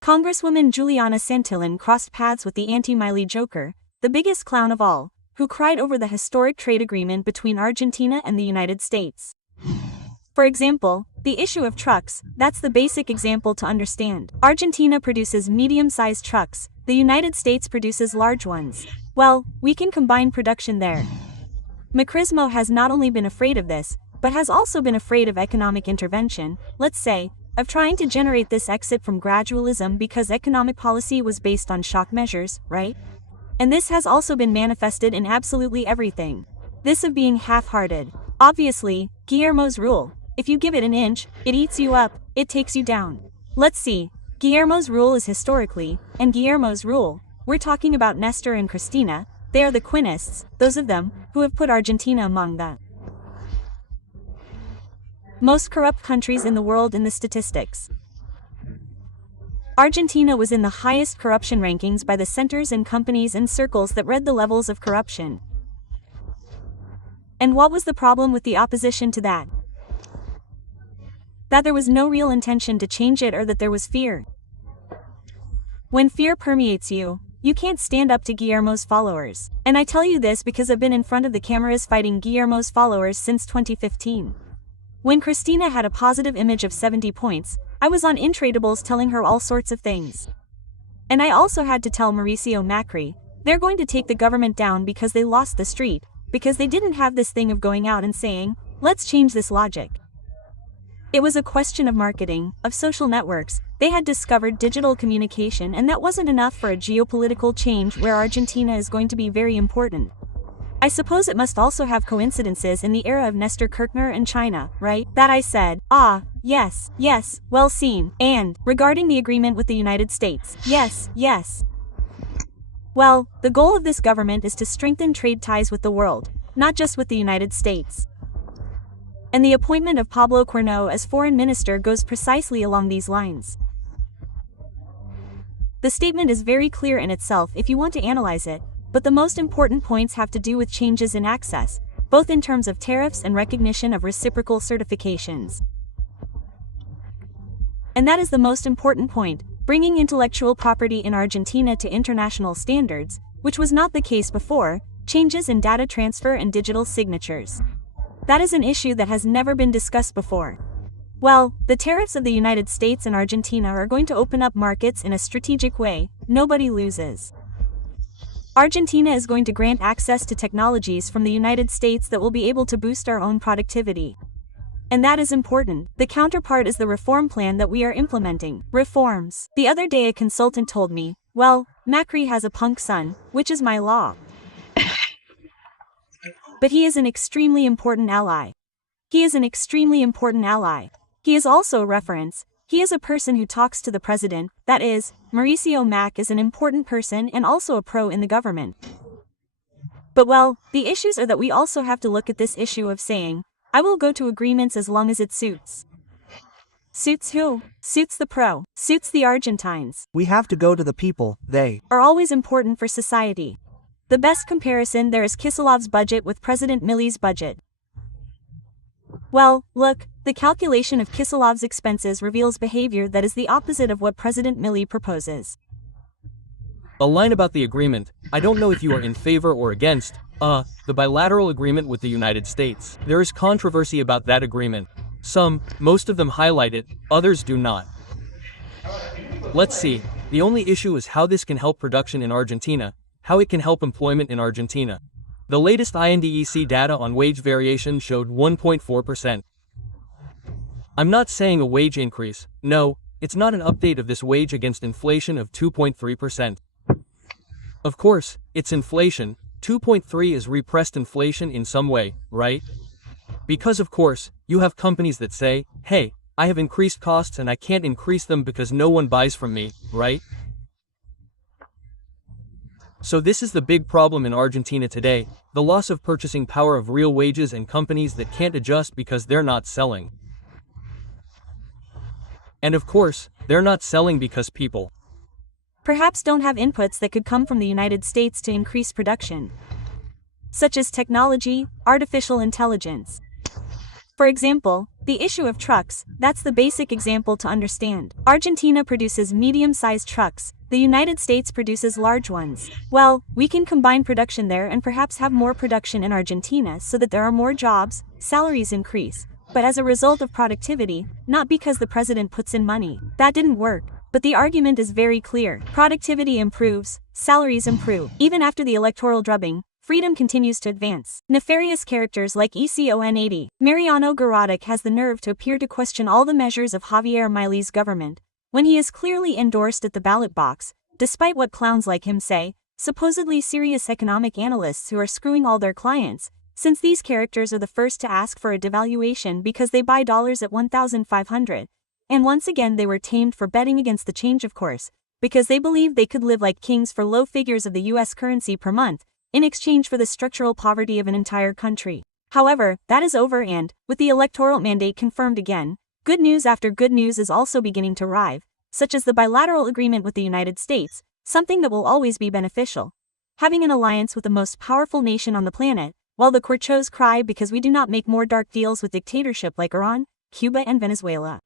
Congresswoman Juliana Santillan crossed paths with the anti-Milei joker, the biggest clown of all, who cried over the historic trade agreement between Argentina and the United States. For example, the issue of trucks, that's the basic example to understand. Argentina produces medium-sized trucks, the United States produces large ones. Well, we can combine production there. Macrismo has not only been afraid of this, but has also been afraid of economic intervention, let's say, of trying to generate this exit from gradualism because economic policy was based on shock measures, right? And this has also been manifested in absolutely everything. This of being half-hearted. Obviously, Guillermo's rule. If you give it an inch, it eats you up, it takes you down. Let's see. Guillermo's rule is historically, and Guillermo's rule, we're talking about Nestor and Cristina, they are the Quinists, those of them, who have put Argentina among the most corrupt countries in the world in the statistics. Argentina was in the highest corruption rankings by the centers and companies and circles that read the levels of corruption. And what was the problem with the opposition to that? That there was no real intention to change it or that there was fear. When fear permeates you, you can't stand up to Guillermo's followers. And I tell you this because I've been in front of the cameras fighting Guillermo's followers since 2015. When Cristina had a positive image of 70 points, I was on Intradables telling her all sorts of things. And I also had to tell Mauricio Macri, they're going to take the government down because they lost the street, because they didn't have this thing of going out and saying, let's change this logic. It was a question of marketing, of social networks. They had discovered digital communication, and that wasn't enough for a geopolitical change where Argentina is going to be very important. I suppose it must also have coincidences in the era of Nestor Kirchner and China, right? That I said, yes, well seen. And, regarding the agreement with the United States, yes. Well, the goal of this government is to strengthen trade ties with the world, not just with the United States. And the appointment of Pablo Cuerno as foreign minister goes precisely along these lines. The statement is very clear in itself if you want to analyze it, but the most important points have to do with changes in access, both in terms of tariffs and recognition of reciprocal certifications. And that is the most important point, bringing intellectual property in Argentina to international standards, which was not the case before, changes in data transfer and digital signatures. That is an issue that has never been discussed before. Well, the tariffs of the United States and Argentina are going to open up markets in a strategic way, nobody loses. Argentina is going to grant access to technologies from the United States that will be able to boost our own productivity. And that is important. The counterpart is the reform plan that we are implementing. Reforms. The other day a consultant told me, well, Macri has a punk son, which is my law. But he is an extremely important ally. He is also a reference. He is a person who talks to the president, that is, Mauricio Mac is an important person and also a pro in the government. But well, the issues are that we also have to look at this issue of saying, I will go to agreements as long as it suits. Suits who? Suits the pro, suits the Argentines. We have to go to the people, they are always important for society. The best comparison there is Kicillov's budget with President Milei's budget. Well, look, the calculation of Kicillov's expenses reveals behavior that is the opposite of what President Milei proposes. A line about the agreement, I don't know if you are in favor or against, the bilateral agreement with the United States. There is controversy about that agreement. Most of them highlight it, others do not. Let's see, the only issue is how this can help production in Argentina, how it can help employment in Argentina. The latest INDEC data on wage variation showed 1.4%. I'm not saying a wage increase, no, it's not an update of this wage against inflation of 2.3%. Of course, it's inflation, 2.3 is repressed inflation in some way, right? Because of course, you have companies that say, hey, I have increased costs and I can't increase them because no one buys from me, right? So this is the big problem in Argentina today, the loss of purchasing power of real wages and companies that can't adjust because they're not selling. And of course, they're not selling because people perhaps don't have inputs that could come from the United States to increase production, such as technology, artificial intelligence. For example, the issue of trucks, that's the basic example to understand. Argentina produces medium-sized trucks, the United States produces large ones. Well, we can combine production there and perhaps have more production in Argentina so that there are more jobs, salaries increase. But as a result of productivity, not because the president puts in money. That didn't work. But the argument is very clear. Productivity improves, salaries improve. Even after the electoral drubbing, freedom continues to advance. Nefarious characters like Econ80, Mariano Garotic has the nerve to appear to question all the measures of Javier Milei's government, when he is clearly endorsed at the ballot box, despite what clowns like him say, supposedly serious economic analysts who are screwing all their clients, since these characters are the first to ask for a devaluation because they buy dollars at 1,500. And once again they were tamed for betting against the change, of course, because they believed they could live like kings for low figures of the US currency per month, in exchange for the structural poverty of an entire country. However, that is over and, with the electoral mandate confirmed again, good news after good news is also beginning to arrive, such as the bilateral agreement with the United States, something that will always be beneficial. Having an alliance with the most powerful nation on the planet, while the Corchos cry because we do not make more dark deals with dictatorship like Iran, Cuba and Venezuela.